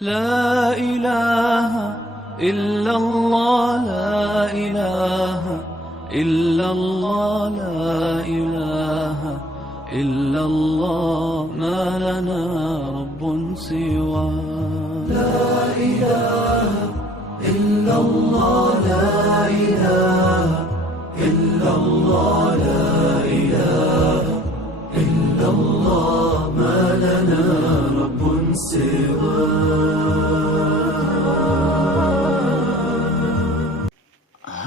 لا إله إلا الله لا إله إلا الله لا إله إلا الله ما لنا رب سوى لا إله إلا الله لا إله إلا الله لا إله إلا الله ما لنا رب سوى.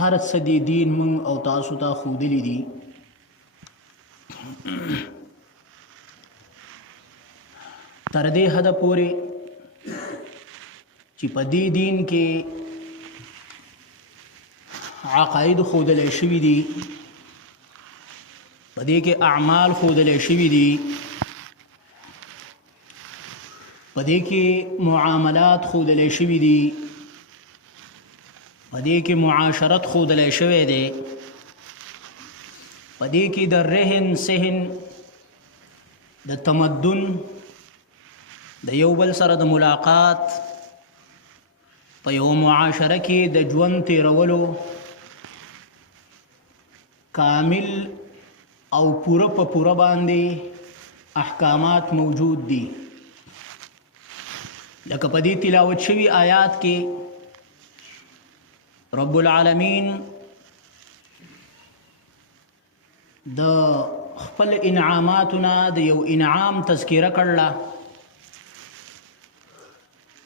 هر څه دی دین مونږ او تاسو ته ښودلی دي تر دې حده پورې چې په دې دین کې عقاید ښودلی شوي دي، په دې کې اعمال ښودلی شوي دي، په دې کې معاملات ښودلی شوي دي، په دې کې معاشرت ښودلی شوی دی، په دې کې د رهن سهن د تمدن د یو بل سره د ملاقات په یو معاشره کې د ژوند تیرولو کامل او پوره په پوره باندې احکامات موجود دي. لکه په دې تلاوت شوي آیات کې رب العالمین د خپل انعاماتنا د یو انعام تذکره کړله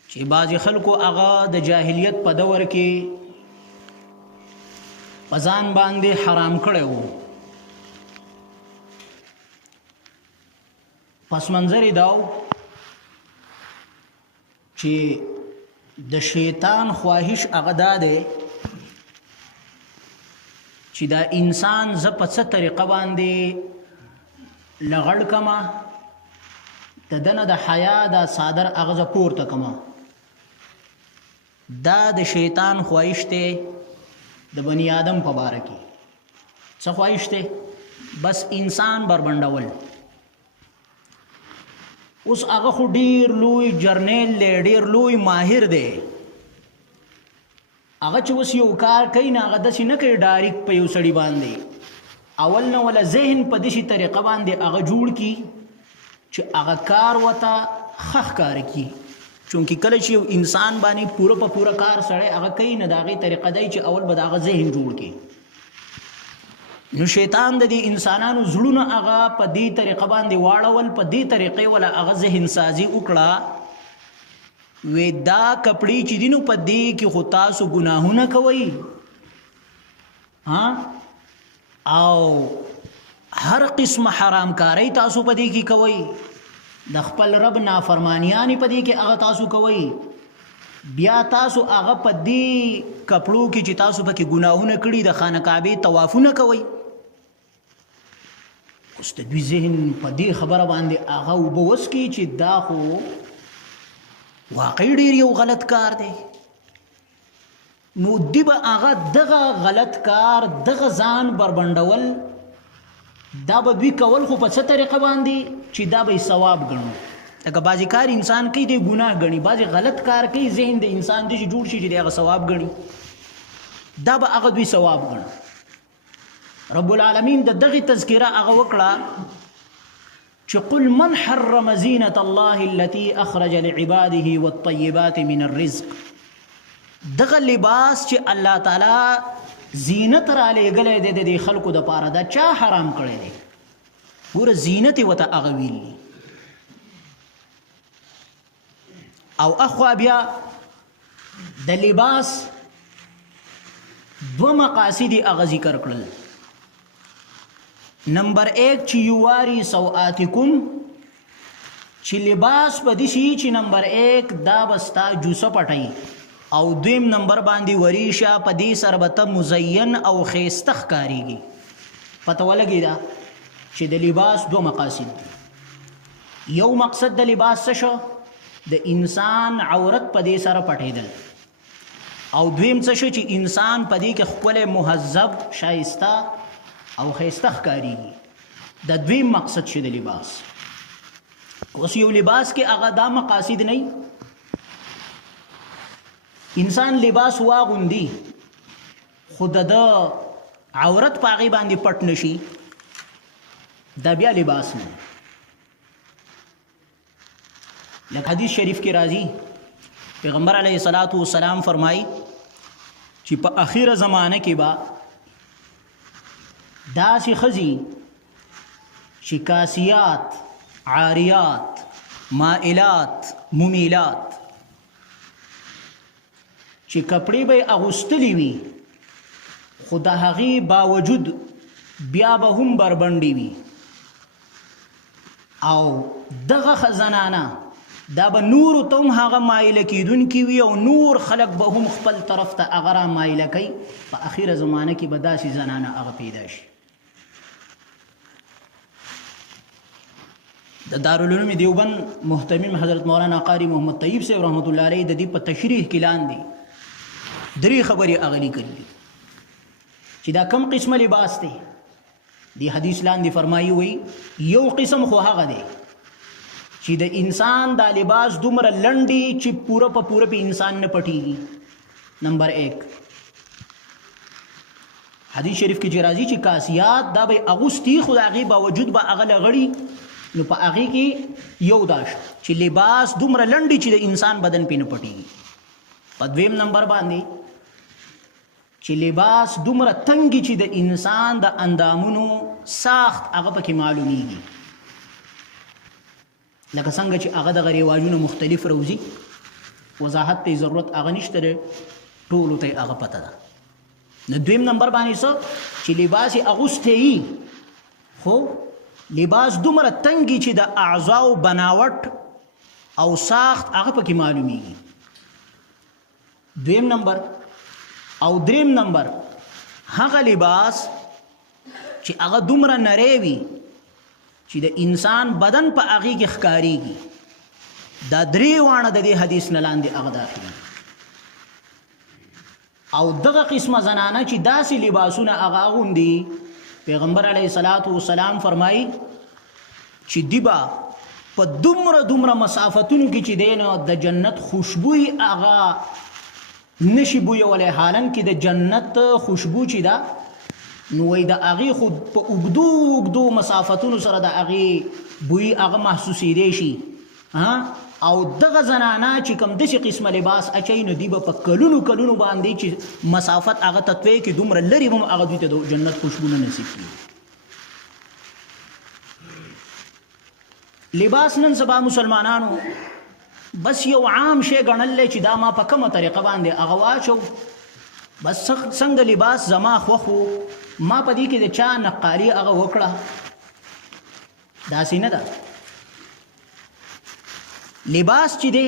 چې بعضې خلکو هغه د جاهلیت په دور کې په ځان باندې حرام کړی و. پس منظر یې دا و چې د شیطان خواهش هغه دا دی چې دا انسان زه په څه طریقه باندې لغړ کما د دنه د حیا دا صادر هغه زه پورته کما. دا د شیطان خواهش دی د بنی آدم په باره کې. څه خواهش دی؟ بس انسان بربنډول. اوس هغه خو ډیر لوی جرنیل دی، ډیر لوی ماهر دی. هغه چې اوس یو کار کوي نه هغه داسې نه کوي ډایرکټ په یو سړي باندې، اول نه ولا ذهن په داسې طریقه باندې هغه جوړ کړي چې هغه کار ورته ښه ښکاره کړي. چونکې کله چې یو انسان باندې پوره په پوره کار سړی هغه کوي نه د هغې طریقه دی چې اول به د هغه ذهن جوړ کړي. نو شیطان د دې انسانانو زړونه هغه په دې طریقه باندې واړول، په دې طریقې ولا هغه ذهن سازي وکړه وی دا کپړې چې دي نو په دې کې خو تاسو ګناهونه کوئ او هر قسم حرام کاری تاسو په دې کې کوئ، د خپل رب نافرمانیانې په دې کې هغه تاسو کوئ، بیا تاسو هغه په دې کپړو کې چې تاسو پکې ګناهونه کړي د خانه کعبې طوافونه کوئ. اوس د دوی ذهن په دې خبره باندې هغه اوبه وڅکي چې دا خو واقعي ډېر یو غلط کار دی. نو دی به هغه دغه غلط کار دغه ځان بربنډول دا به دوی کول خو په څه طریقه باندې چې دا به یې ثواب ګڼو. لکه بعضې کار انسان کوي دی ګناه ګڼي، بعضې غلط کار کوي ذهن د انسان دی چې جوړ شي چې دی هغه ثواب ګڼي، دا به هغه دوی ثواب ګڼي. رب العالمین د دغې تذکره هغه وکړه چې قل من حرم زینة الله التي اخرج لعباده والطیبات من الرزق. دغه لباس چې الله تعالی زینت را لېږلی دی د دې خلکو دپاره دا چا حرام کړی دی؟ پوره زینت یې ورته هغه ویلي. او اخوا بیا د لباس دو مقاصد یې هغه ذکر کړل. نمبر 1 چې یواری سوآتکم، چې لباس په دې شي چې نمبر 1 دا بستا جوسه پټي، او دویم نمبر باندې وریشه په دې سره به ته مزین او ښایسته ښکارېږي. پته ولګي دا چې د لباس دو مقاصد دي. یو مقصد د لباس څه شو؟ د انسان عورت په دې سره پټېدل، او دویم څه شو چې انسان په دې کې خپل مهذب شایسته او ښایسته ښکارېږي. د دویم مقصد شي د لباس. اوس یو لباس کې هغه دا مقاصد نه انسان لباس واغوندي خو د عورت په هغې باندې پټ نشي دا بیا لباس نه لکه حدیث شریف کې راځي پیغمبر علیه الصلاۃ والسلام فرمایي چې په اخیره زمانه کې به داسې ښځې چې کاسیات عاریات مائلات ممیلات چې کپړې به یې اغوستلي وي خو د هغې باوجود بیا به هم بربنډې وي او دغه زنانه دا به نورو ته هم هغه مایله کیدونکي وي او نور خلک به هم خپل طرف ته هغه را مایله کوي په اخیره زمانه کې به داسې زنانه هغه پیدا شي د دارالعلوم دیوبند محتمم حضرت مولانا قاری محمد طیب صاحب رحمت الله علیه د دې په تشریح کې لاندې درې خبرې اغلی کړي چې دا کم قسمه لباس دی دی حدیث لاندې فرمایي وي یو قسم خو هغه دی چې د انسان دا لباس دومره لنډي چې پوره په پوره په انسان نه پټيږي نمبر 1 حدیث شریف کې چې راځي چې کاسیات دا به اغوستي خو هغه باوجود به هغه لغړي نو په هغه کې یو داش چې لباس دومره لنډي چې د انسان بدن په نه پټيږي په دویم نمبر باندې چې لباس دومره تنګي چې د انسان د اندامونو ساخت هغه پکې معلومیږي لکه څنګه چې هغه د رواجونو مختلف روزي وضاحت ته ضرورت هغه نشته ټولو ته هغه پته ده نو دویم نمبر باندې څه چې لباس اغوسته خو لباس دومره تنګي چې د اعضاء بناوټ او ساخت هغه پکې معلومیږي دویم نمبر او دریم نمبر هغه لباس چې هغه دومره نری وي چې د انسان بدن په هغې کې ښکارېږي دا درې واړه د دې حدیث نه لاندې هغه داخلي او دغه قسمه زنانه چې داسې لباسونه هغه اغوندي پیغمبر علیه الصلاۃ والسلام فرمایي چې دی به په دومره مسافتونو کې چې دی نو د جنت خوشبوی هغه نشي بویولی حالن کې د جنت خوشبو چې ده نو وای د هغې خو په اوږدو مسافتونو سره د هغې بوی هغه محسوسېدی شي او دغه زنانه چې کوم داسې قسمه لباس اچوي نو دوی به په کلونو باندې چې مسافت هغه تطوی کې دومره لرې هم هغه دوی ته د جنت خوشبو نه نصیب کېږي لباس نن سبا مسلمانانو بس یو عام شی ګڼلی چې دا ما په کومه طریقه باندې هغه واچو بس څنګه لباس زما خوښ ما په دې کې د چا نقالي هغه وکړه داسې نه ده لباس چې دی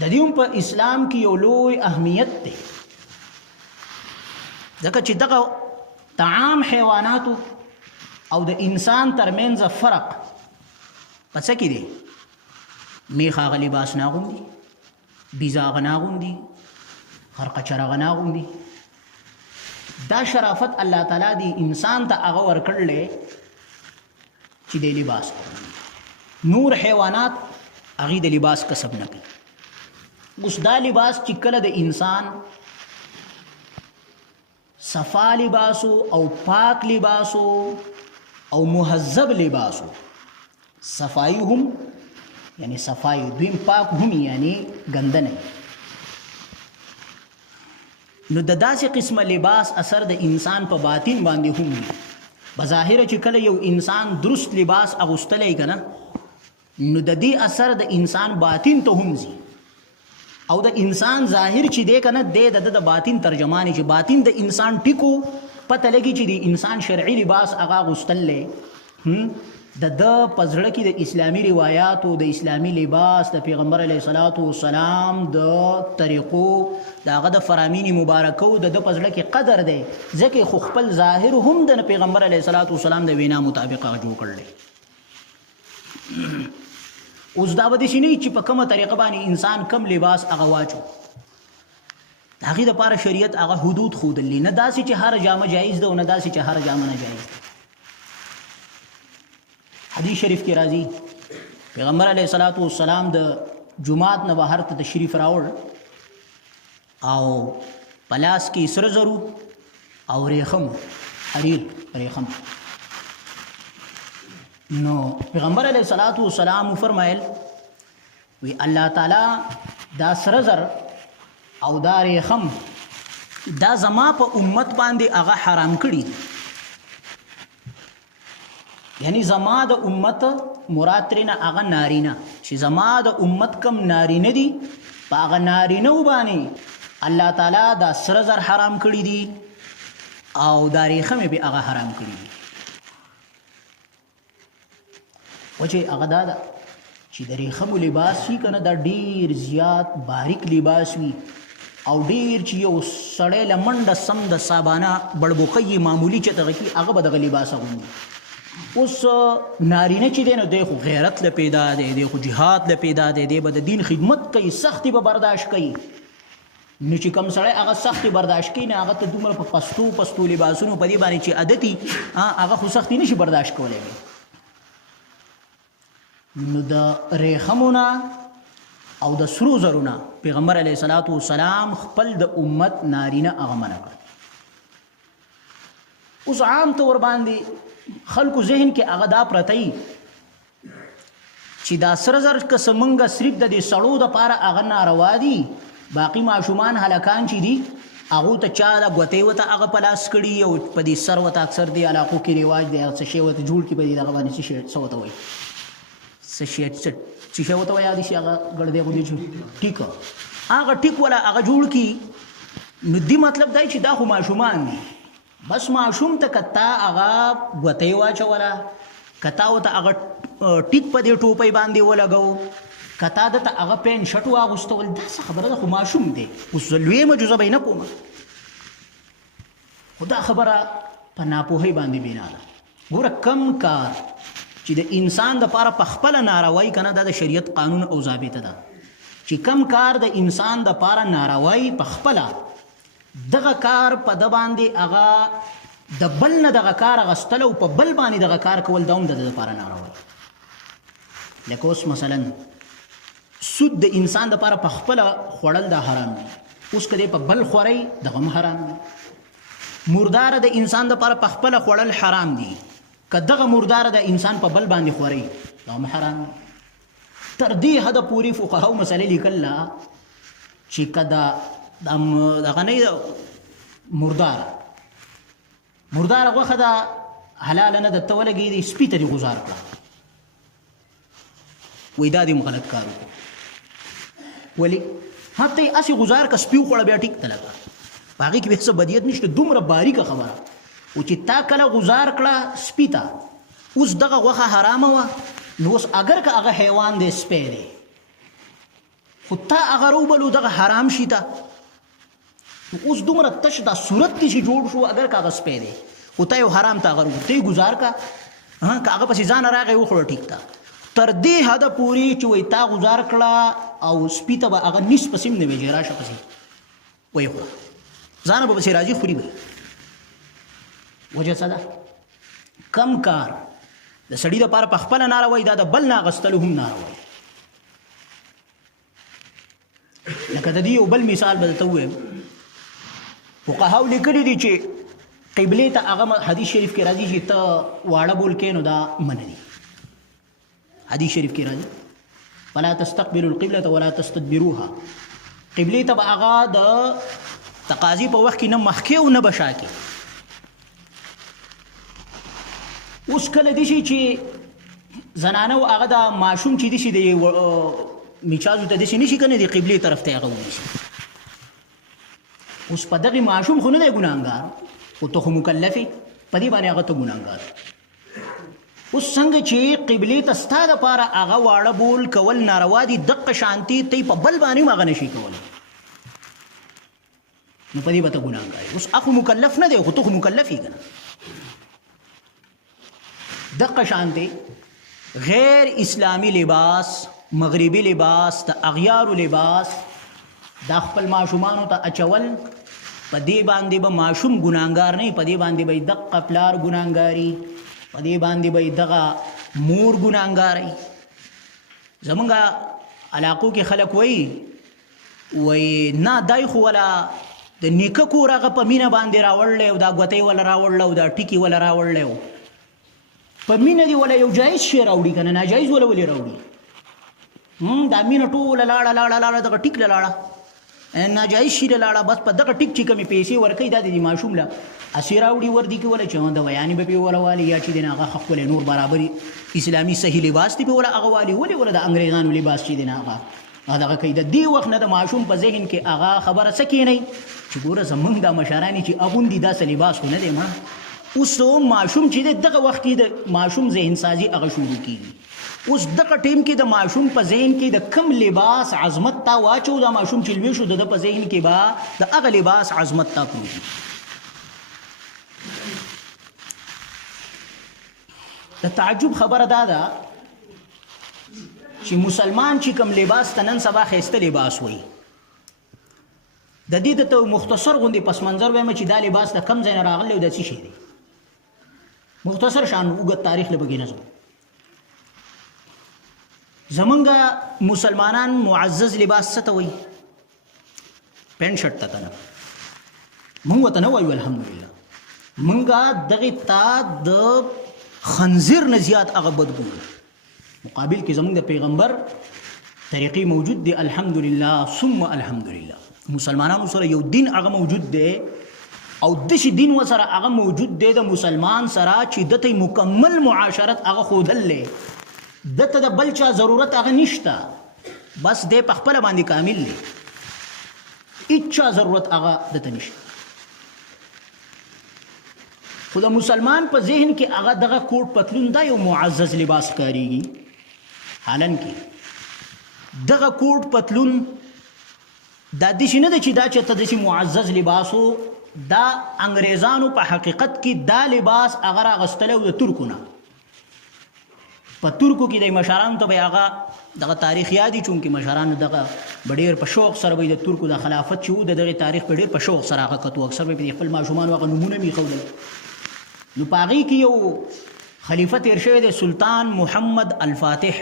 د دې هم په اسلام کې یو لوی اهمیت دی ځکه چې دغه طعام حیواناتو او د انسان ترمنځ فرق په څه کې دی میخ هغه لباس نه اغوندي بیزه هغه نه اغوندي خرقچر هغه نه اغوندي دا شرافت الله تعالی دی انسان ته هغه ورکړلی چې دی لباس نور حیوانات هغې د لباس کسب نه کوي اوس دا لباس چې کله د انسان صفا لباسو او پاک لباسو او مهذب لباسو صفائی هم یعنی صفائی دویم پاک هم یعنی گنده نه نو د داسې قسمه لباس اثر د انسان په باطن باندې هم وي بظاهره چې کله یو انسان درست لباس اغوستلی که نه نو د دې اثر د انسان باطن ته هم ځي او د انسان ظاهر چې دی که نه دی د باطن ترجمانی چې باطن د انسان ټیکو پته لګي چې د انسان شرعي لباس هغه اغوستلی د په زړه کې د اسلامي روایاتو د اسلامي لباس د پیغمبر علیه الصلاۃ والسلام د طریقو د هغه د فرامین مبارکو د په زړه کې قدر دی ځکه خو خپل ظاهر هم د پیغمبر علیه الصلاۃ والسلام د وینا مطابق هغه جوړ کړلی اوس دا به داسې نه وي چې په کومه طریقه باندې انسان کم لباس هغه واچو د هغې دپاره شریعت هغه حدود ښودلي نه داسې چې هر جامه جایز ده او نه داسې چې هر جامه نه جایز ده حدیث شریف کې راځي پیغمبر علیه الصلاۃ والسلام د جمعات نه بهر ته تشریف راوړ او پلاس کې سره زرو او ریخم حریر ریخم. نو پیغمبر علیه الصلاۃ والسلام فرمایل وی الله تعالی دا سره زر او دا ریخم دا زما په امت باندې هغه حرام کړي. یعنی زما د امت مراد ترنه هغه نارینه چې زما د امت کم نارینه دي په هغه نارینه باندې الله تعالی دا سره زر حرام کړي دي او دا ریخم به هغه حرام کړي دي. وجه هغه دا چې د ریخم لباس وي کنه دا ډیر زیات باریک لباس وي او ډیر چې یو سړی لمنډه سم د صابانه بړبوقي معمولی چې دغه کی هغه به دغه لباس اغوندي. اوس نارینه چې دی نو دی خو غیرت له پیدا دی، دی خو جهاد له پیدا دی، دی به د دین خدمت کوي، سختی به برداشت کوي. نو چې کوم سړی هغه سختی برداشت کوي نه هغه ته دومره په پستو لباسونو په دې باندې چې عادتي هغه خو سختی نشي برداشت کولی. نو د ریخمونه او د سرو زرونه پیغمبر علیه الصلاۃ والسلام خپل د امت نارینه هغه منع کړ. اوس عام طور باندې خلکو ذهن کې هغه دا پرتی چې دا سره زر که څمنګه صرف د دې سړو دپاره هغه ناروا دي، باقي ماشومان هلکان چې دي هغو ته چا د ګوتې ورته هغه په لاس کړي او په دې سر ورته اکثر دې علاقو کې رواج دی هغه څه شی ورته جوړ کړي په دې دغه باندې څه ورته وایي څه شی ورته وایي هغه هغه ګړدی غوندې ټیک هغه ټیک والا هغه جوړ کړي. نو دې مطلب دی چې دا خو ماشومان دي، بس ماشوم ته کتا هغه ګوتې واچوله، کتا ورته هغه ټیک په دې ټوپۍ باندې ولګو، کتا دته هغه پین شټ واغوستول، دا څه خبره ده؟ خو ماشوم دی. اوس زه لویمه جزه به یې نه کومه، خو دا خبره په ناپوهۍ باندې بنا ده. ګوره کم کار چې د انسان دپاره په خپله ناروایي که نه دا د شریعت قانون او ضابطه ده چې کم کار د انسان دپاره ناروایي په خپله دغه کار په ده باندې هغه د بل نه دغه کار اخیستل او په بل باندې دغه کار کول دا هم د ده دپاره ناروایي. لکه اوس مثلا سود د انسان دپاره په خپله خوړل دا حرام دی، اوس که دی په بل خورئ دغه هم حرام دی. مرداره د انسان دپاره په خپله خوړل حرام دي، که دغه مرداره د انسان په بل باندې خورئ دا هم حرام دی. تر دې حده پورې فقهاو مسلې لیکله چې که دغه نه مرداره غوښه ده حلاله نه درته ولګېدې سپي ته دې غوزار کړه، وایي دا دې هم غلط کار وکړو. ولې حتی یې هسې غوزار که سپي وخوړه بیا ټیک ته لګه، په هغې کې بیا څه بدیت نشته، دومره باریکه خبره او چې تا کله غوزار کړه سپي ته، اوس دغه غوښه حرامه وه، نو اوس اگر که هغه حیوان دی سپی دی خو تا هغه روبلو دغه حرام شي ته، اوس دومره تش دا صورت دې چې جوړ شو اگر که هغه سپی دی خو تا یو حرام ته هغه روبل ته یې گزار که که هغه پسې ځانه راغی وخوړه ټیک ته. تر دې حده پورې چې وایي تا غوزار کړه او سپي ته به هغه نیس پسې هم نه وایي چې راشه پسې ویې خوړه، ځانه به پسې راځي خوري به. وجه څه ده؟ کم کار د سړي دپاره په خپله ناروایي دا د بل نه اخیستلو هم ناروایي. لکه د دې یو بل مثال به درته ووایم، فقهاو لیکلي دي چې قبلې ته هغه حدیث شریف کې راځي چې ته واړه بول کې نو دا منع دي. حدیث شریف کې راځي ولا تستقبلوا القبلة ولا تستدبروها، قبلې ته به هغه د تقاضي په وخت کې نه مخکې او نه به شا کې. اوس کله دي شي چې زنانه او هغه د ماشوم چې دي شي د میچازو ته داسې نشي که نه د قبلې طرف ته هغه ونیسي. اوس په دغې ماشوم خو نه دی ګناهګار، خو ته خو مکلف یې، په دې باندې هغه ته ګناهګار. اوس څنګه چې قبلې ته ستا دپاره هغه واړه بول کول ناروا دي، دقه شانتي ته په بل باندې هم هغه نشي کولی، نو په دې به ته ګناهګار یې. اوس هغه مکلف نه دی خو ته خو مکلف یې که نه. دقه شانتي غیر اسلامی لباس، مغربي لباس، د اغیارو لباس دا خپل ماشومانو ته اچول، په دې باندې به ماشوم ګناهګار نه وي، په دې باندې به دقه پلار ګناهګاري، په دې باندې به دغه مور ګناهګاري. زمونږ علاقو کې خلک وایي وای نه دای خو ولا د نیکه کور هغه په مینه باندې راوړلی او دا ګوتې ولا راوړله او دا ټیکې ولا راوړلی و په مینه دې ولا یو جایز شی راوړي که نه ناجایز ولا ولې راوړي دا مینه ټوله لاړه دغه ټیک له لاړه ناجایز شي له لاړه بس په دغه ټیک چې کومې پیسې ورکوي دا د دې ماشوم له اسې راوړي وردي کې ولا چې د ویانې به پې وله والي یا چې دی نه هغه حق ولی نور برابري اسلامي صحیح لباس دی به وله هغه والي ولې وله د انګریزانو لباس چې دی نه هغه دغه کوي د دې وخت نه د ماشوم په ذهن کې هغه خبره څه کېنئ چې ګوره زمونږ دا مشران چې اغوندي داسې لباس خو نه دی ما اوس ماشوم چې دی دغه وخت کې د ماشوم ذهن سازي هغه شروع کېږي اوس دغه ټیم کې د ماشوم په ذهن کې د کم لباس عظمت تا واچو دا ماشوم چې لوی شو د په ذهن کې به د هغه لباس عظمت تا پروږي د تعجب خبره دا ده چې مسلمان چې کوم لباس ته نن سبا ښایسته لباس وایي د دې د مختصر غوندې پس منظر وایم چې دا لباس د کم ځای نه راغلی او د څه شی دی مختصر شان اوږد تاریخ له بګې نه ځو زمونږ مسلمانان معزز لباس څه ته وایي پینټ شرټ ته نه مونږ ورته نه وایو الحمدلله مونږ دغې ته د خنزیر نه زیات هغه بدګورو مقابل کې زمونږ د پیغمبر طریقې موجود دی الحمدلله ثم الحمدلله مسلمانانو سره یو دین هغه موجود دی او دشي دین وسره هغه موجود دی د مسلمان سره چې دته مکمل معاشرت هغه خودلې دته د بل چا ضرورت هغه نشته بس دی په خپل باندې کامل دی هیڅ ضرورت هغه دته نشته خو د مسلمان په ذهن کې هغه دغه کوټ پتلون دا یو معزز لباس کاریږي حالان کې دغه کوټ پتلون دا دشي نه ده چې دا چېرته داسې معزز لباسو دا انګریزانو په حقیقت کې دا لباس هغه راغستلی و د ترکو نه په ترکو کې د مشرانو ته به هغه دغه تاریخ یادي چونکې مشرانو دغه به ډېر په شوق سره به د ترکو د خلافت چې و د دغې تاریخ په ډېر په شوق سره هغه کتو اکثر به د خپل ماشومانو هغه نومونه مې ایښودل نو په هغې کې یو خلیفه تیر شوی دی سلطان محمد الفاتح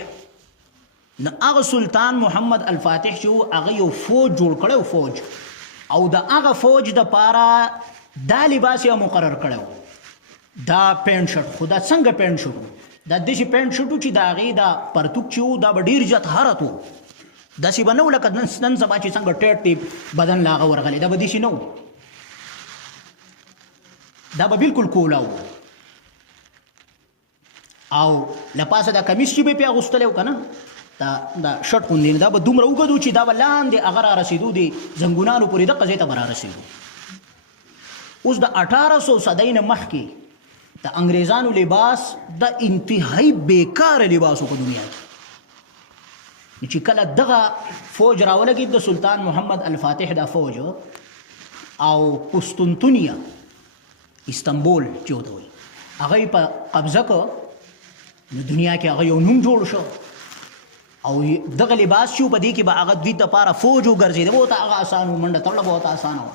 نو هغه سلطان محمد الفاتح چې و هغه یو فوج جوړ کړی فوج او د هغه فوج دپاره دا لباس یې مقرر کړی دا پینټ شرټ خو دا څنګه پینټ شرټ دا داسې پینټ شرټ و چې د هغې دا پرتوک چې و دا به ډېر زیات حرت و داسې به نه و لکه نن سبا چې څنګه ټیټ دی بدن له هغه ورغلی دا به داسې نه و دا به بالکل کولا و او له پاسه دا کمیس چې به یې پې اغوستلی و که نه دا شرټ غوندې دا به دومره اوږد و چې دا به لاندې هغه را رسېدو د زنګونانو پورې دغه ځای ته به را رسېدو اوس د 1800 صدۍ نه مخکې د انګریزانو لباس د انتهایی بیکاره لباس و په دنیا کې چې کله دغه فوج راولګېد د سلطان محمد الفاتح دا فوج او قسطنطنیه استنبول چې ورته وایي هغه یې په قبضه کړ نو دنیا کې هغه یو نوم جوړ شو او دغه لباس چې په دې کې به هغه دوی دپاره فوج وګرځېده به ورته هغه اسان و منډه تړله به ورته اسانه وه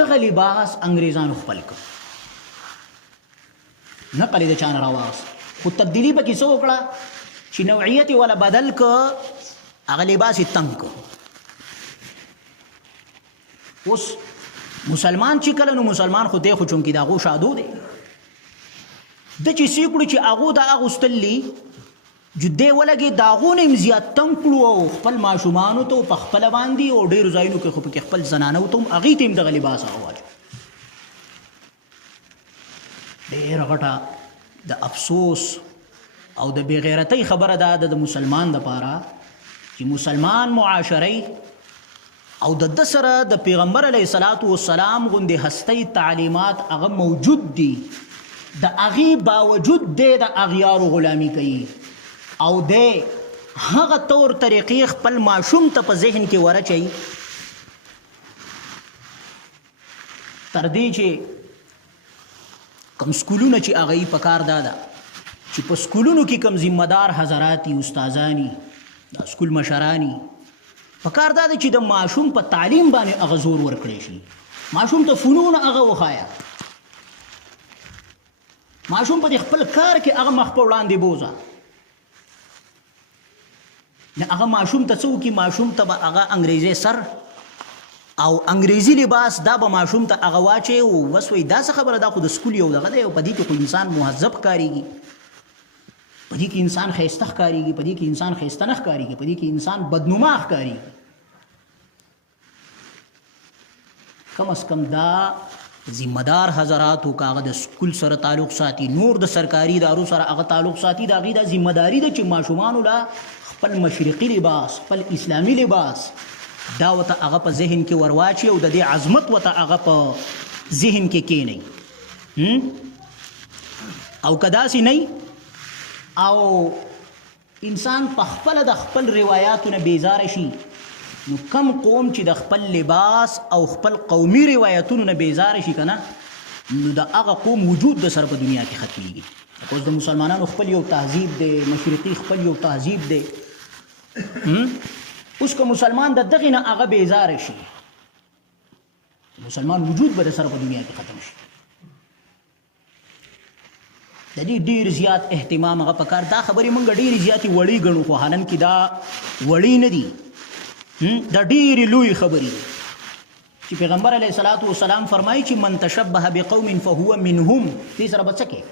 دغه لباس انګریزانو خپل کړ نقل یې د چا نه راواغست خو تبدیلي پکې څه وکړه چې نوعیت یې ولا بدل کړ هغه لباس یې تنګ کړ اوس مسلمان چې کله نو مسلمان خو دی خو چونکې د هغو شادو دی ده چې څه کړو چې هغو دا اغوستلي جدې ولګې د هغو نه یې زیات تنګ کړو او خپل ماشومانو ته په خپله باندې او ډېرو ځایونو کې خو پکې خپل زنانو ته هم هغې ته هم دغه لباس هغه واچو ډېره غټه د افسوس او د بېغیرتۍ خبره ده د مسلمان دپاره چې مسلمان معاشرۍ او د ده سره د پیغمبر علیه الصلاة والسلام غوندې هستۍ تعلیمات هغه موجود دي د هغې باوجود دی د اغیارو غلامي کوي او دی هغه طور طریقې خپل ماشوم ته په ذهن کې ورچوي تر دې چې کم سکولونه چې هغه یې په کار دا ده چې په سکولونو کې کم ذمه دار حضرات دي استادان دي د سکول مشران دي په کار دا ده چې د ماشوم په تعلیم باندې هغه زور ورکړی شي ماشوم ته فنون هغه وښایه ماشوم په دې خپل کار کې هغه مخ په وړاندې بوځه نه هغه ماشوم ته څه وکړي؟ ماشوم ته به هغه انګریزي سر او انګریزي لباس دا به ماشوم ته هغه واچي او بس وایي دا څه خبره ده، خو د سکول یو دغه دی او په دې کې خو انسان مهذب ښکارېږي، په دې کې انسان ښایسته ښکارېږي، په دې کې انسان ښایسته نه ښکارېږي، په دې کې انسان بدنما ښکارېږي. کم از کم دا ذمہ دار حضراتو که هغه د سکول سره تعلق ساتي، نور د سرکاري ادارو سره هغه تعلق ساتي، د هغې دا ذمہ داري ده چې ماشومانو له خپل مشرقي لباس، خپل اسلامي لباس دا ورته هغه په ذهن کې ورواچي او د دې عظمت ورته هغه په ذهن کې کېنوي. او که داسې نه او انسان په خپله د خپل روایاتو نه بیزاره شي، نو کم قوم چې د خپل لباس او خپل قومي روایتونو نه بیزاره شي که نه، نو د هغه قوم وجود د سره په دنیا کې ختمیږي. اوس د مسلمانانو خپل یو تهذیب دی، مشرقي خپل یو تهذیب دی. اوس که مسلمان د دغې نه هغه بیزاره شي، مسلمان وجود به د سره په دنیا کې ختم شي. د دې ډېر زیات اهتمام هغه پکار. دا خبرې موږ ډېرې زیاتې وړې ګڼو، خو حالن کې دا وړې نه دي، دا ډېرې لویې خبرې دي چې پیغمبر علیه الصلاة والسلام فرمایي چې من تشبه بقوم فهو منهم. دې سره به څه کوې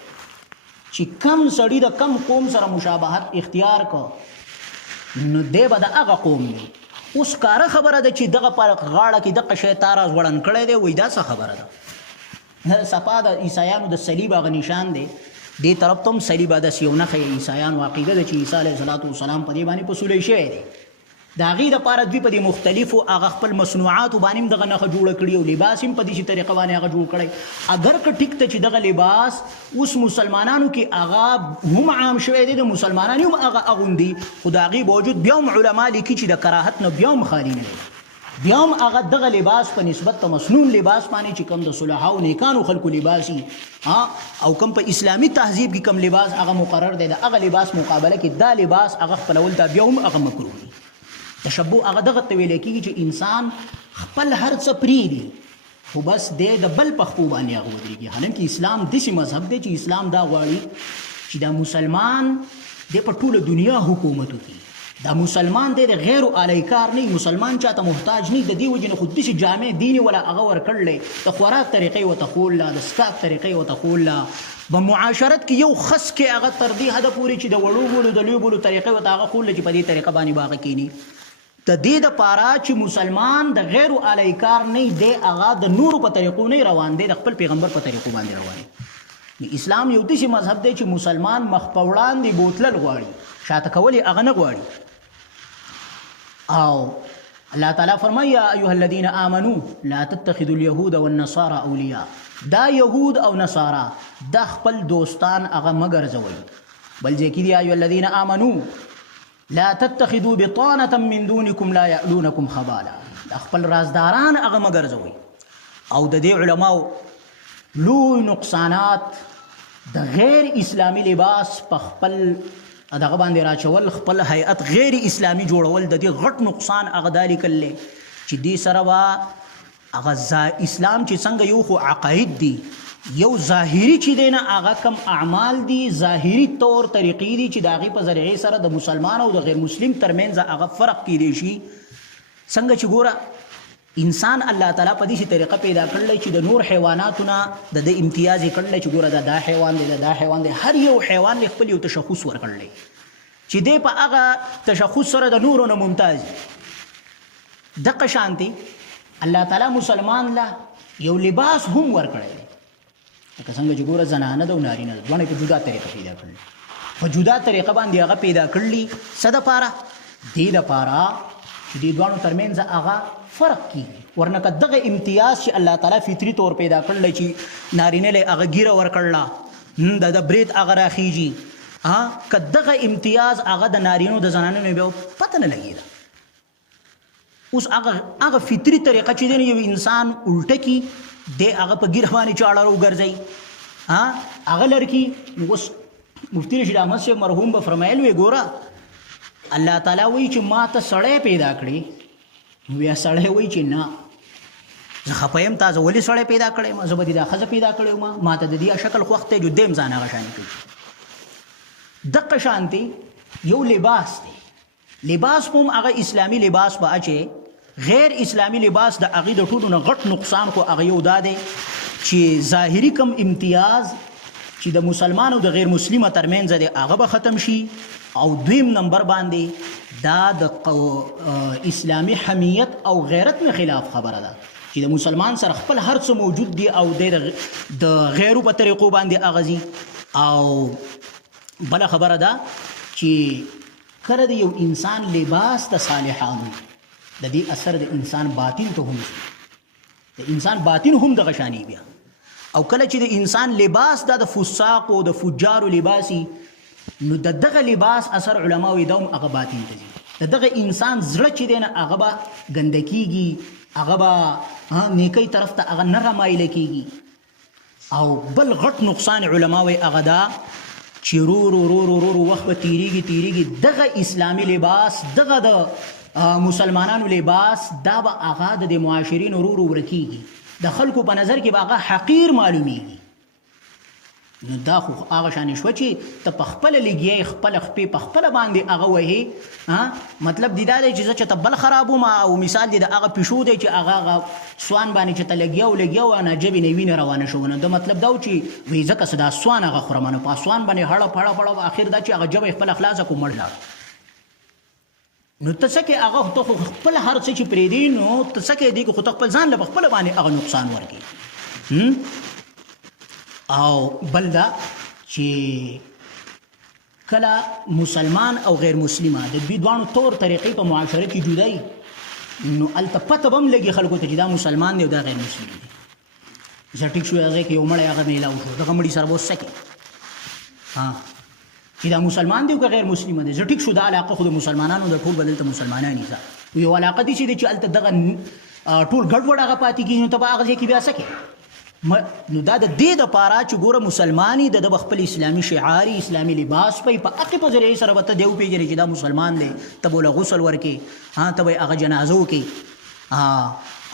چې کم سړي د کم قوم سره مشابهت اختیار کړ، نو دی به د هغه قوم دی. اوس کاره خبره ده چې دغه په غاړه کې دغه شی تا را ځوړند کړی دی، وایي دا څه خبره ده؟ صفا د عیسایانو د صلیب هغه نشان دی، دې طرف ته هم صلیب داسې یو نښه عیسایانو عقیده ده چې عیسی علیه الصلاة والسلام په دې باندې پسولی شوی دی. د هغې دپاره دوی په دې مختلفو هغه خپل مصنوعاتو باندې هم دغه نښه جوړه کړي او لباس هم په دې طریقه باندې هغه جوړ کړی. اگر که ټیک ته چې دغه لباس اوس مسلمانانو کې هغه هم عام شوی دی، د مسلمانان هم هغه اغوندي، خو د هغې باوجود بیا هم علما لیکي چې د کراهت نه بیا هم خالي نه دی، بیا هم هغه دغه لباس په نسبت ته مسنون لباس باندې چې کوم د صلحاو نیکانو خلکو لباسي او کوم په اسلامي تهذیب کې کوم لباس هغه مقرر دی، د هغه لباس مقابله کې دا لباس هغه خپلول دا بیا هم هغه مکروه دی. تشبه هغه دغه ته ویل کېږي چې انسان خپل هر څه پرېږدي خو بس دی د بل په خپو باندې هغه ودرېږي. حالانکه اسلام داسې مذهب دی چې اسلام دا غواړي چې دا مسلمان دی په ټوله دنیا حکومت وکړي، دا مسلمان دی د غیر اعلی کار نه، مسلمان چاته محتاج نه، د دې وجې نه خو داسې جامع دیني ولا هغه ورکړلی، د خوراک طریقې ورته ښووله، د څښاک طریقې ورته ښووله، په معاشرت کې یو خس کې هغه تر دې حده پورې چې د وړو بولو د لوی بولو طریقې ورته هغه ښووله چې په دې طریقه باندې به هغه کښېني. د دې دپاره چې مسلمان د غیر اعلی کار نه دی، هغه د نورو په طریقو نه روان دی، د خپل پیغمبر په طریقو باندې روان دی. اسلام یو داسې مذهب دی چې مسلمان مخ په وړاندې بوتلل غواړي، شاته کول یې هغه نه غواړي. او الله تعالی فرمایي یا ایها الذین آمنوا لا تتخذوا اليهود والنصارى اولیاء. دا یهود او نصارا د خپل دوستان هغه مه ګرځوئ. بل ځای کې دی یا ایها الذین آمنوا لا تتخذوا بطانة من دونكم لا يألونكم خبالا. خپل رازداران هغه مه ګرځوئ. او د دې علماو لوی نقصانات د غیر اسلامي لباس په خپل دغه باندې راچول، خپل هیئت غیر اسلامي جوړول، د دې غټ نقصان هغه دا لیکلی چې دې سره به هغه اسلام چې څنګه یو خو عقاید دي، یو ظاهري چې دی نه هغه کم اعمال دي، ظاهري طور طریقې دي چې د هغې په ذریعې سره د مسلمان او د غیر مسلم ترمنځ هغه فرق کیدی شي. څنګه چې ګوره انسان الله تعالی په دې طریقه پیدا کړلی چې د نور حیواناتو نه د ده امتیاز یې کړلی چې ګوره دا حیوان دی، دا حیوان دی. هر یو حیوان یې خپل یو تشخص ورکړلی چې دی په هغه تشخص سره د نورو نه ممتاز. دقه شانتې الله تعالی مسلمان له یو لباس هم ورکړی دی، لکه څنګه چې ګوره زنانه ده او نارینه ده، دواړه په جدا طریقه پیدا کړلي، په جدا طریقه باندې هغه پیدا کړلي. څه دپاره؟ دې دپاره چې دې دواړو ترمنځ هغه فرق کیږي. ورنه که دغه امتیاز چې الله تعالی فطري طور پیدا کړلی چې نارینه له هغه ګیره ورکړله، د برید هغه راخیږي، که دغه امتیاز هغه د نارینو د زنانو نه بیا پته نه لګېده. اوس هغه فطري طریقه چې دی یو انسان الټه کي، دی هغه په ګیره باندې چاړه وګرځوي، هغه لرکي. اوس مفتي رشید احمد صاحب مرحوم به فرمایل وی ګوره الله تعالی وایي چې ما ته سړی پیدا کړي، بیا سړی وایي چې نه زه خفه یم، تا زه ولې سړی پیدا کړی ما، زه به دې دا ښځه پیدا کړې وم، ما ته د دې شکل خوښ دی، جو دیم ځان هغه شانې کوي. دقه شانتې یو لباس دی، لباس هم هغه اسلامی لباس به اچي غیر اسلامی لباس د هغې د ټولو نه غټ نقصان خو هغه یو دا دی چې ظاهري کم امتیاز چې د مسلمان او د غیر مسلمه ترمنځ دی هغه به ختم شي او دویم نمبر باندې دا د اسلامی حمیت او غیرت نه خلاف خبره ده چې د مسلمان سره خپل هر څه موجود دی او د غیرو په طریقو باندې اغزي او بل خبره ده چې کله د یو انسان لباس د صالحانو د دې اثر د انسان باطن ته هم د انسان باطن هم د غشانی بیا او کله چې د انسان لباس د فساق او د فجار لباسي نو دغه لباس اثر علما وي دوم هغه باطن ته ځي دغه انسان زړه چې دی نه هغه به ګندکیږي هغه به نیکی طرف ته هغه نه رامایله کیږي او بل غټ نقصان علما وي هغه دا چې رو وخت به تیریږي دغه اسلامي لباس دغه د مسلمانانو لباس دا به هغه د معاشرین رو ورکیږي د خلکو په نظر کې به هغه حقیر معلومیږي نو دا خو هغه شان شو چې ته په خپل لګي خپل خپې په خپل باندې هغه وهي مطلب دی دا چې چې ته بل خرابو ما او مثال دی دا هغه پښو دی چې هغه سوان باندې چې ته لګیاو نه جبې نه وینه روانه شو نو دا مطلب دا چې وې ځکه صدا سوان هغه خرمنه په سوان باندې هړه پړه اخر دا چې هغه جبې خپل اخلاص کو مړ نو ته څه کې هغه ته خپل هر څه چې پرې دی نو ته څه کې دی خو ته خپل ځان له خپل باندې هغه نقصان ورکړي او بل دا چې کله مسلمان او غیر مسلمه د دوی دوانو طور طریقې په معاشره کې جدای نو الته پته بم لګي خلکو ته چې دا مسلمان دی او دا غیر مسلم دی زه ټیک شو هغه کې یو مړی هغه میلاو شو دغه مړي سره به وسکې چې دا مسلمان دی او غیر مسلم دی زه ټیک شو دا علاقه خو د مسلمانانو د ټول بدلته مسلمانان دي یو علاقه دي چې الته دغه ټول ګډوډ هغه پاتې کېږي نو ته به هغه ځای کې بیا سکې نو دا د دې دپاره چې ګوره مسلمانی د خپل اسلامي شعاري اسلامي لباس په هغې په ذریعې سره به ته دی وپېژنې چې دا مسلمان دی ته به له غسل ورکې ته به هغه جنازه وکړې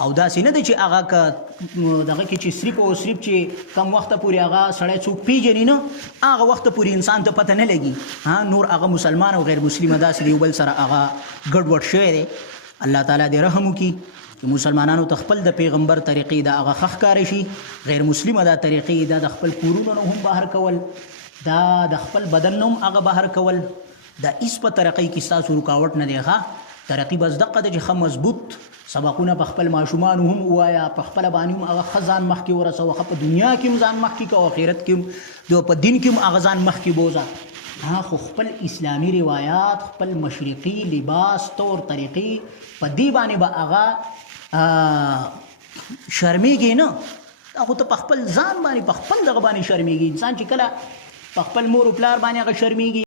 او داسې نه دی چې هغه دغه کې چې صرف او صرف چې کم وخته پورې هغه سړی څوک پېژني نه هغه وخته پورې انسان ته پته نه لګي نور هغه مسلمان او غیر مسلمه داسې دی یو بل سره هغه ګډوډ شوی دی الله تعالی دې رحم وکړي مسلمانانو ته خپل د پیغمبر طریقې دا هغه ښکاره شي غیر مسلمه دا طریقې دا د خپل کورونو نه هم بهر کول دا د خپل بدن نه هم هغه بهر کول دا هیڅ په طریقې کې ستاسو رکاوټ نه دی ښه ترقي بس دقه ده چې ښه مضبوط سبقونه په خپل ماشومانو هم ووایه په خپله باندې هم هغه ښه ځان مخکې ورسوه ښه په دنیا کې هم ځان مخکې کوه آخرت کې هم په دین کې هم هغه ځان مخکې بوځه خو خپل اسلامي روایات خپل مشرقي لباس طور طریقې په دې باندې به هغه شرمېږي نه دا خو ته په خپل ځان باندې په خپل دغه باندې شرمېږي انسان چې کله په خپل مور او پلار باندې هغه شرمېږي